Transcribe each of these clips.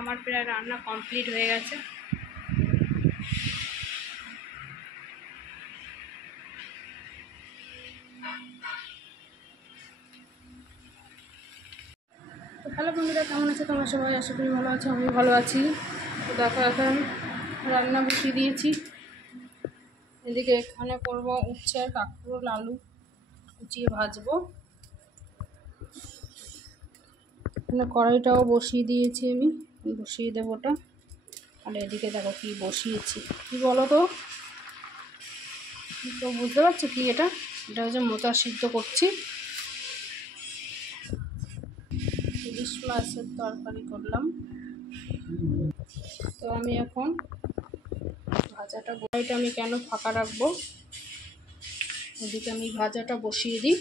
আমার প্রায় রান্না কমপ্লিট হয়ে গেছে। তো হ্যালো বন্ধুরা, কেমন আছে তোমরা সবাই? আশা করি ভালো আছো, আমি ভালো আছি। তো দেখো এখন রান্না বসিয়ে দিয়েছি। এদিকে এখানে করবো উচ্ছে, কাঁকরোল, আলু কুচিয়ে ভাজবো। এখানে কড়াইটাও বসিয়ে দিয়েছি, আমি বসিয়ে দেবো ওটা। আর এদিকে দেখো কি বসিয়েছি, কি বলো তো? তো বুঝতে পারছো কি এটা হচ্ছে মোচা সিদ্ধ করছি। ইলিশ মাছের তরকারি করলাম। তো আমি এখন ভাজাটা কড়াইটা আমি কেন ফাঁকা রাখবো, এদিকে আমি ভাজাটা বসিয়ে দিই।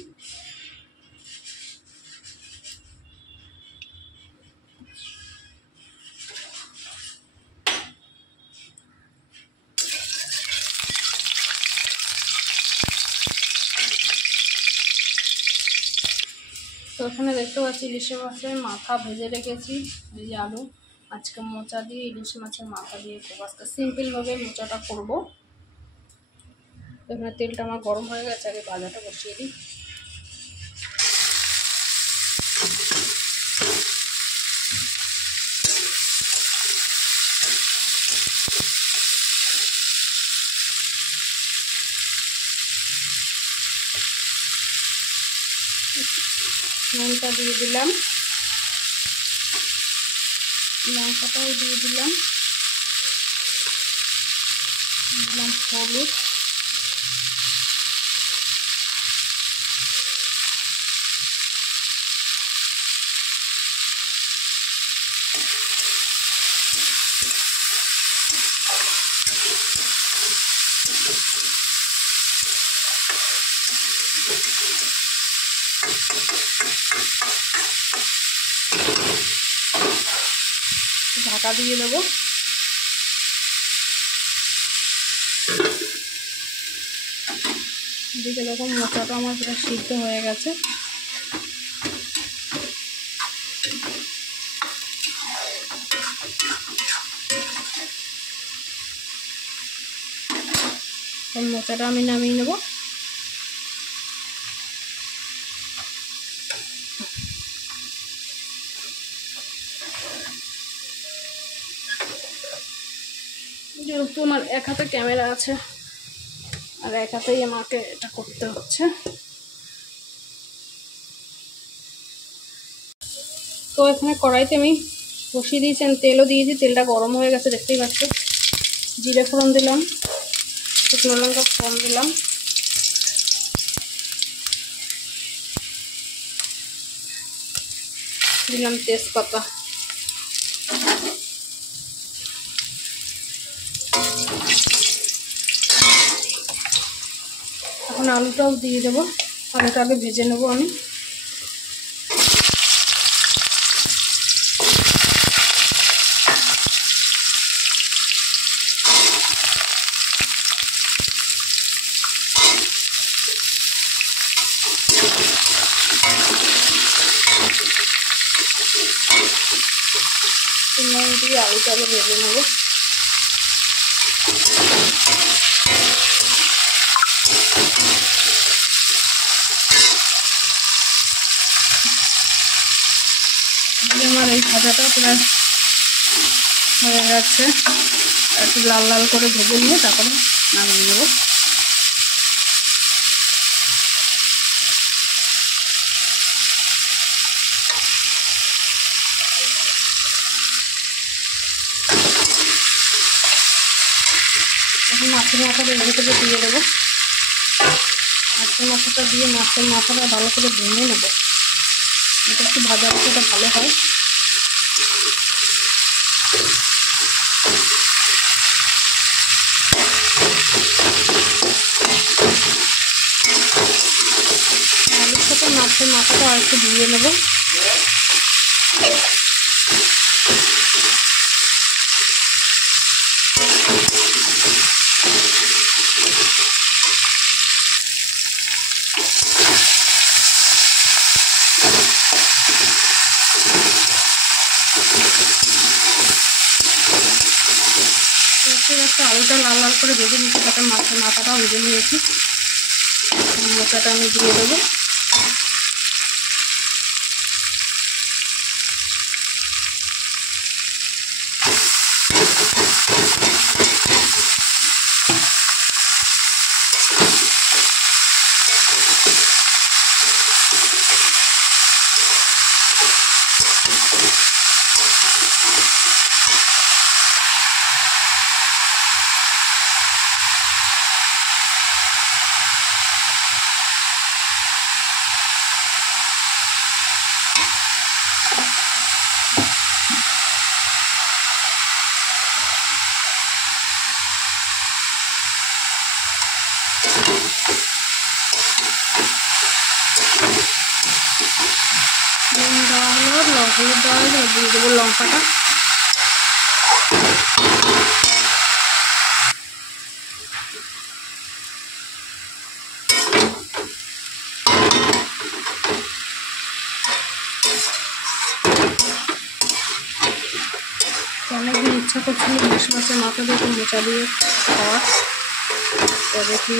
তো এখানে দেখতে পাচ্ছি ইলিশ মাছের মাথা ভেজে রেখেছি। এই যে আলু, আজকে মোচা দিয়ে ইলিশ মাছের মাথা দিয়ে খুব আজকে সিম্পলভাবে মোচাটা করবো। এখানে তেলটা আমার গরম হয়ে গেছে, আগে ভাজাটা বসিয়ে দিই। নুনটা দিয়ে দিলাম, লঙ্কাটাও দিয়ে দিলাম, দিলাম হলুদ, ঢাকা দিয়ে দেবো। এদিকে দেখো মোচাটা আমার প্রায় সিদ্ধ হয়ে গেছে। মোচাটা আমি নামিয়ে নেব। যেহেতু আমার এক হাতে ক্যামেরা আছে আর এক হাতেই আমাকে এটা করতে হচ্ছে। তো এখানে কড়াইতে আমি বসিয়ে দিয়েছি, আমি তেলও দিয়েছি, তেলটা গরম হয়ে গেছে দেখতেই পাচ্ছ। জিরে ফোড়ন দিলাম, শুকনো লঙ্কা ফোড়ন দিলাম, দিলাম তেজপাতা। এখন আলুটাও দিয়ে দেবো, আলুটা আগে ভেজে নেবো আমি। নুন দিয়ে আলুটা আগে ভেজে নেবো। আমার এই ভাজাটা প্রায় হয়ে গেছে, একটু লাল লাল করে ভেজে নিয়ে তারপরে নামিয়ে নেব। এখন মাছের মাথাটা এর ভিতরে দিয়ে দেবো। মাছের মাথাটা দিয়ে মাছের মাথাটা ভালো করে ভেঙে নেব, এটা একটু ভাজা ভাজাটা ভালো হয়। আলুর সাথে মাছের মাথাটা আর একটু দিয়ে নেব। করে ভেজে নিয়েছি, তাতে মাছের মাথাটাও ভেজে নিয়েছি। মোচাটা আমি দিয়ে দেবো। হলুদ দেওয়া হলে দিয়ে দেবো লঙ্কাটা। অনেকদিন ইচ্ছা করছিল ইলিশ মাছের মাথা দিয়ে মোচা দিয়ে খাওয়ার, তো দেখি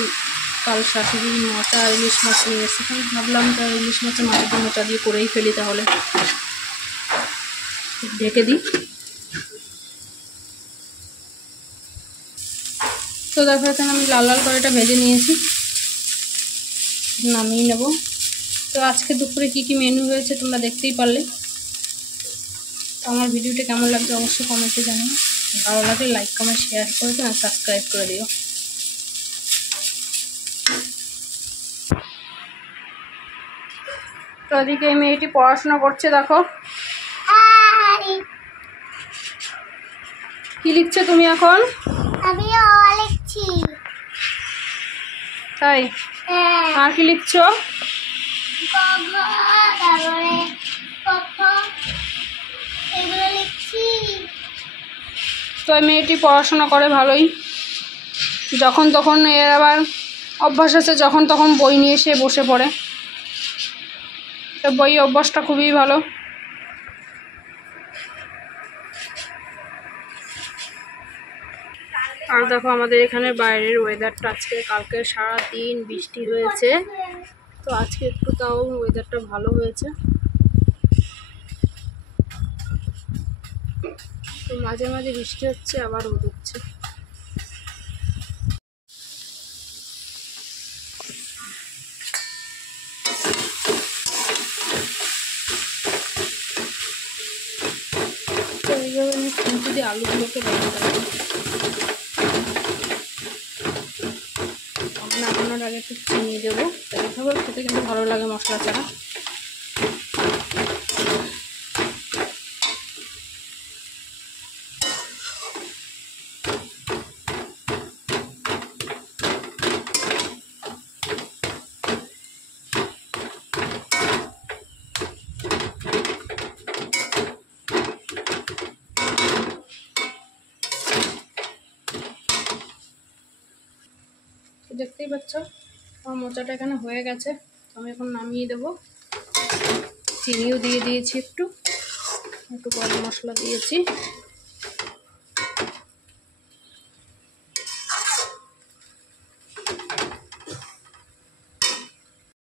কাল শাশুড়ি মোচা ইলিশ মাছ নিয়ে এসেছে, ভাবলাম তো ইলিশ মাছের মাথা দিয়ে মোচা দিয়ে করেই ফেলি, তাহলে ঢেকে দিই। তো দেখো এখানে আমি লাল লাল করে এটা ভেজে নিয়েছি, নামিয়ে নেব। তো আজকে দুপুরে কি কি মেনু হয়েছে তোমরা দেখতেই পারলে। তো আমার ভিডিওটা কেমন লাগবে অবশ্যই কমেন্টে জানিও, ভালো লাগলে লাইক কমেন্ট শেয়ার করে দিও আর সাবস্ক্রাইব করে দিও। তো এদিকে এই মেয়েটি পড়াশোনা করছে, দেখো কি লিখছো তুমি এখন? আমি লিখছি। তাই? আর কি লিখছো? তো এই মেয়েটি পড়াশোনা করে ভালোই, যখন তখন এর আবার অভ্যাস আছে যখন তখন বই নিয়ে এসে বসে পড়ে, তো বই অভ্যাসটা খুবই ভালো। আর দেখো আমাদের এখানে বাইরের ওয়েদারটা আজকে কালকে সারাদিন বৃষ্টি হয়েছে, তো আজকে একটু তাও ওয়েদারটা ভালো হয়েছে। তো মাঝে মাঝে বৃষ্টি হচ্ছে আবার রোদ উঠছে। তো এইভাবে আমি খুঁটি দিয়ে আলুগুলোকে নামানোর আগে একটু চিনি দেবো, তাহলে খাবার খেতে কিন্তু ভালো লাগে মশলা ছাড়া। দেখতেই পাচ্ছ আমার মোচাটা এখানে হয়ে গেছে, আমি এখন নামিয়ে দেবো। চিনিও দিয়ে দিয়েছি, একটু গরম মশলা দিয়েছি।